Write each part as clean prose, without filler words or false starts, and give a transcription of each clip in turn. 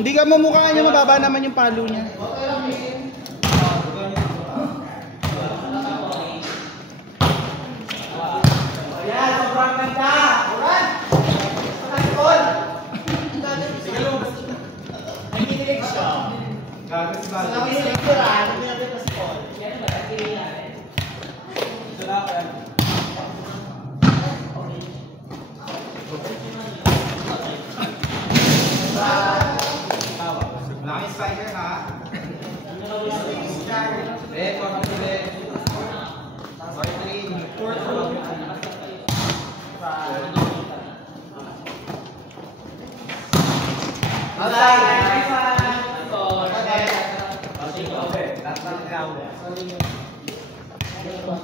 Hindi ka mamukhaan niya, mababa naman yung palo niya. Ayan, sobrang ganda! Uran! Ay, kinilig siya. Gagas ba? Sa lang kinilig ko lang, hindi natin pa si Paul. Yan ba? Kinilig natin. Salamat. Laking spider ha. Red, 1 red. Sorry, 3. 4.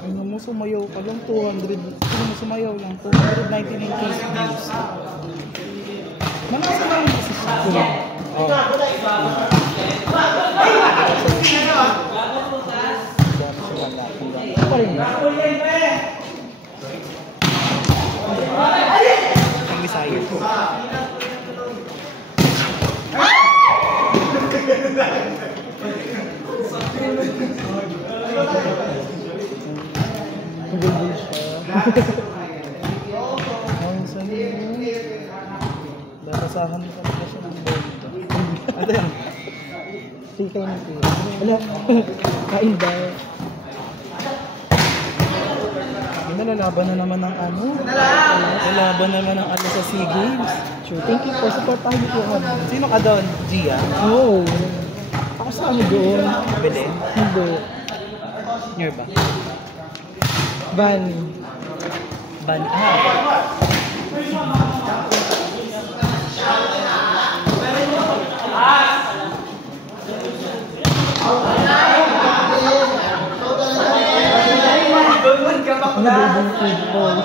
Ano mo sumayaw pa lang 200. Ano mo sumayaw lang 299 views. Malasa lang kasi siya. Oh. Ang Bisaya. Gulbul siya. Ang sayo. Babasahan ko pa siya ng bondo. Ano yan? Sikaw ng tira. Wala. Kain daw. Nalalaban na naman ng ano? Nalalaban naman ng ano sa SEA Games. Sure. Thank you for supportahan niyo po. Sino ka doon? Gia? Oo. Ako sa ano doon? Belen? Hindi. Near ba? Ban. Ban. Ano ba yung football?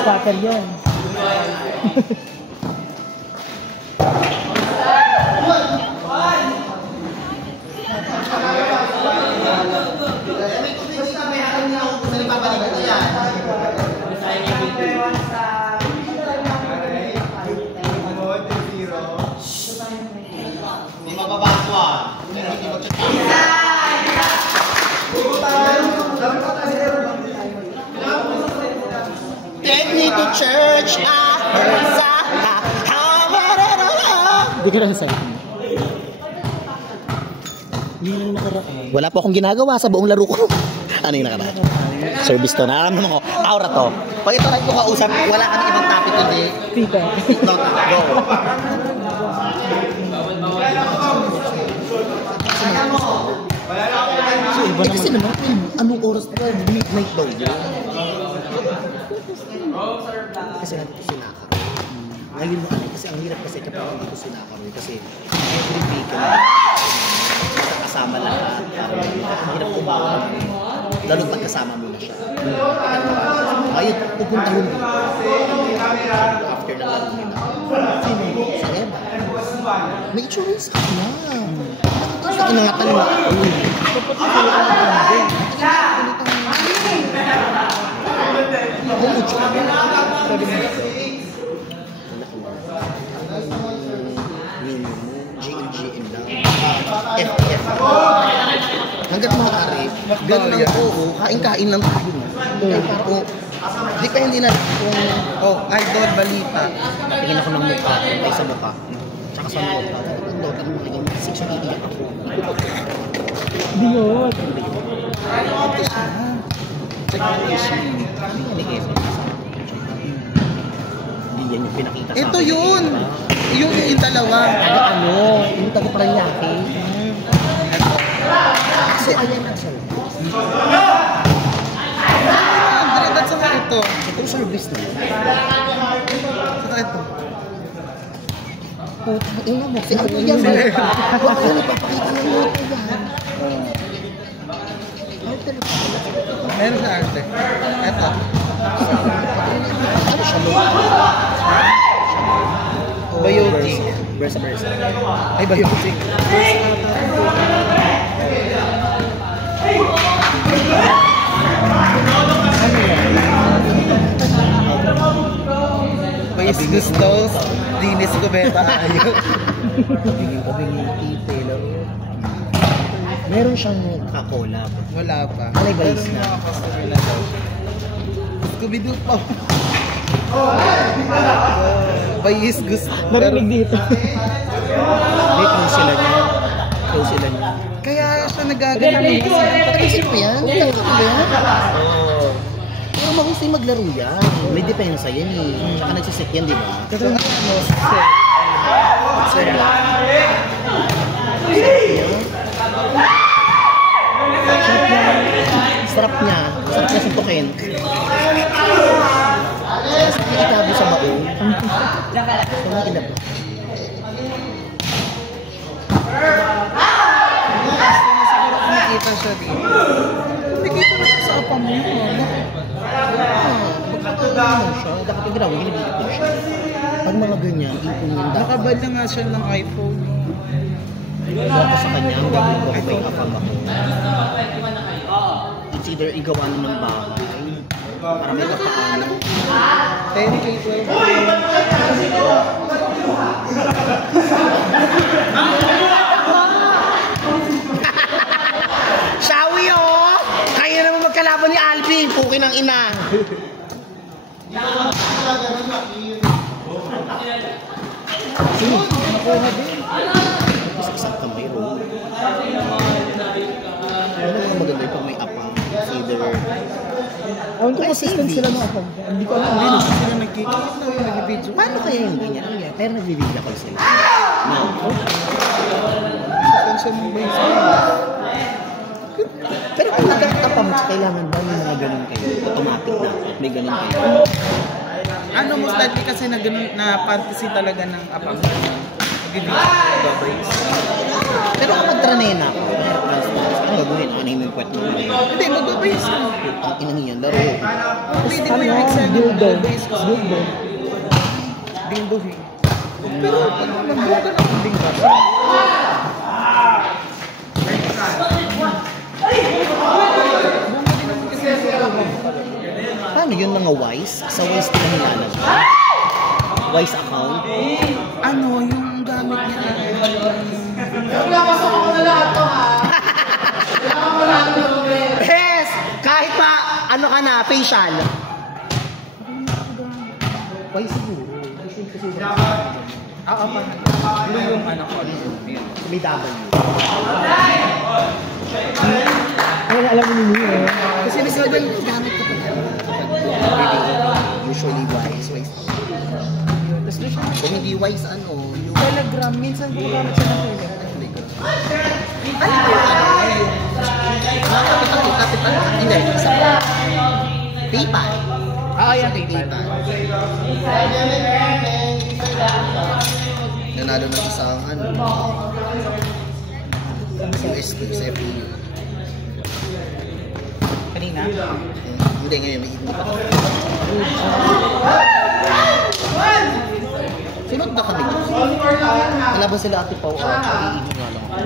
Soccer yan. Take me to church, Hindi ka na sa'yo. Yung nakaraan. Wala po akong ginagawa sa buong laro ko. Ano yung nakaraan? Service to. Nararamdaman mo, aura to. Pag ito lang ko kausap, wala kang ibang topic kundi. Tita. No, go. So, iba ba kasi naman, anong oras pa? Midnight daw yun. Kasi nandito si Nakaro. Ngayon mo kasi ang hirap kasi kapag nandito si Nakaro. Kasi every weekend, magkakasama lahat. Ang hirap kumawa. Lalo pagkasama mo na siya. Ayun, pupuntahon mo. After na lalo nila. Sino? Sa Eva. May itsura sa kanya. Gusto inangatan mo ako. GLGN lang. FF. Hanggat maaari, ganun lang oo, kain-kain lang tayo. Parang, depende na kung, idol, balita. Tingin ako ng mukha, ay sa mukha. Tsaka sa mukha. Tingin mo naging section iiyak ako. Di yun. Ito siya. Check mo siya. Hindi yan yung pinakita sa akin. Ito yun! Yung dalawa. Yung taga-Paranaque. Kasi ayan ang service. At saka ito. Ito service na. Saka ito. Putang ina mo. Si ano yan? Huwag ka nagpapakita ng mga yan. Meron sa arte. Ito. Ano siya mo? Biotic. Versa. Ay, biotic. Bayis gustos, dinis ko beta ayaw. Tingin tite. Meron siyang kakolab. Wala pa. Alay, bayis Pero na. mga customer na daw. Scooby-Doo pa. Bayis gusto. Narinig dito. May close sila niya. Kaya siya nagagano. Patisip mo yan? Tanggap mo yan? Pero mahusay maglaro yan. May depensa yan eh. Tsaka nagsiset yan, di ba? Pero ano, Sarap niya suntukin. Itabi sa baon. Tumakinap. nakita siya dito. Nakita na sa apa mo. Magkakalaman siya. Dapat yung ginawa, ginibigit ko siya. Pag mga ganyan, ipon yung dapat. Nakabad na nga siya ng iPhone. Dapat sa kanya, ang gagawin ko kay apang ako. It's either igawa na ng bahay, para may kapakanan. 10K, 12K. Shawi oh! Kaya naman magkalaban ni Alvin, puki ng ina. Sino? Nakuha din. Isaksak ka mayroon. Ano naman maganda yung pag may apang? Either... Ewan ko consistent sila mga apang. Hindi ko alam. Hindi na sila nag-video. Paano kaya yung ganyan? Ano yan? Pero nagbibigla ko sila. No. Attention mo ba yung Pero kung nagkakapang, kailangan ba yung mga ganun kayo? Automatic na. May ganun kayo. Ano most likely kasi na ganun na fantasy talaga ng apang. Nag-video. Babayis. Pero kapag tranena ako, ano gagawin? Ano yung kwet mo? Hindi, magbabayis ka. Ang inang yan, laro. Pwede mo yung exam ng Dildo. magbabayis ka. Dildo. Dildohin. Pero pag magbabayis ka ng dingka. Paano yun mga Wise? Sa Wise ka nilalagay? Wise account? Ano yung gamit niya? Yes! Kahit pa, ano ka na, facial. Wise siguro. Oo pa. Yung ano ko. May W. Wala alam mo nini eh. Kasi mas maganda gamit ko pa yan. Usually wise. Tapos na siya. Kung hindi wise ano, yung Telegram, minsan gumagamit siya ng Telegram. ano ba yung ano, yung Kapital. Hindi, isa pa. PayPal. Yan, PayPal. Nanalo ng isang USD sa FPU. Kanina? Hindi, ngayon may hindi pa. Sinod na kami. Kalaban sila Ate Pau. Iihin nga lang ako.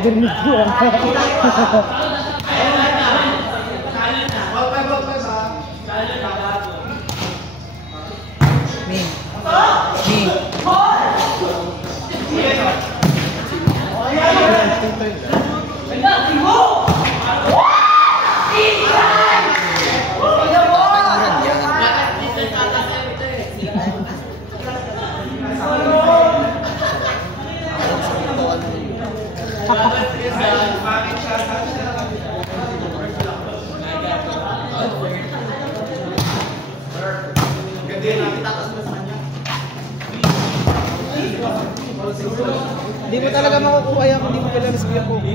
Ganito Hindi mo talaga makukuha yan kung hindi mo kilala si Kuya Pogi.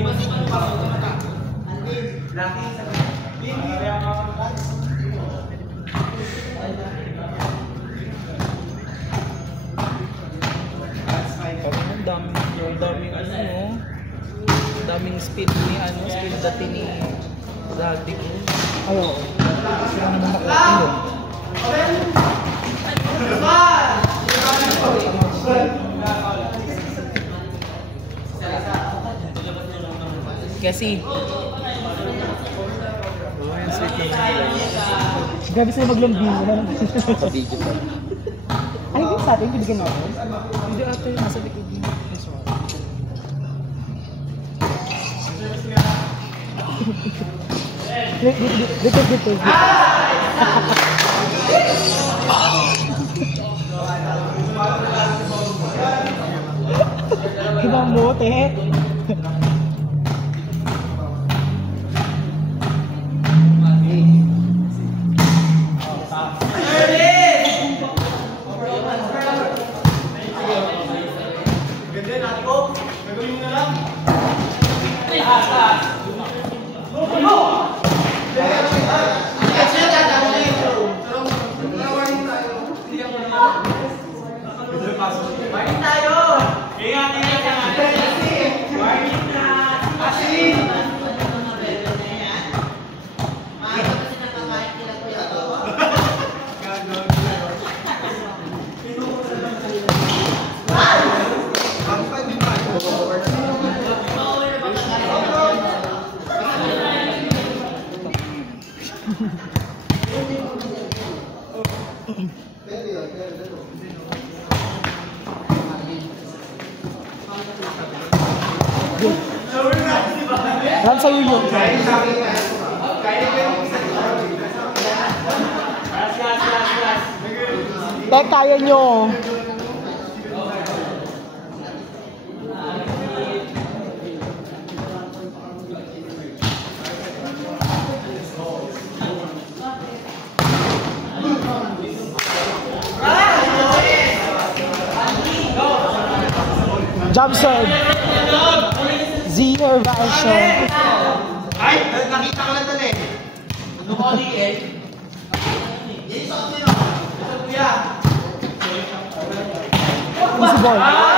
Daming speed ni speed dati ni Zaldi ko. Ay, oo. Sila naman nakuha yun. Kasi grabe sa'yo maglambing mo na. Sa video pa. Ay, hindi sa atin, bibigyan natin. Hindi ate, nasa likod din. Dito. Ibang bote. Ram sa'yo yun. Kaya nyo. Jump serve. Zero version. Ay! Nakita ko lang tali. Ano ko eh? Easy ball.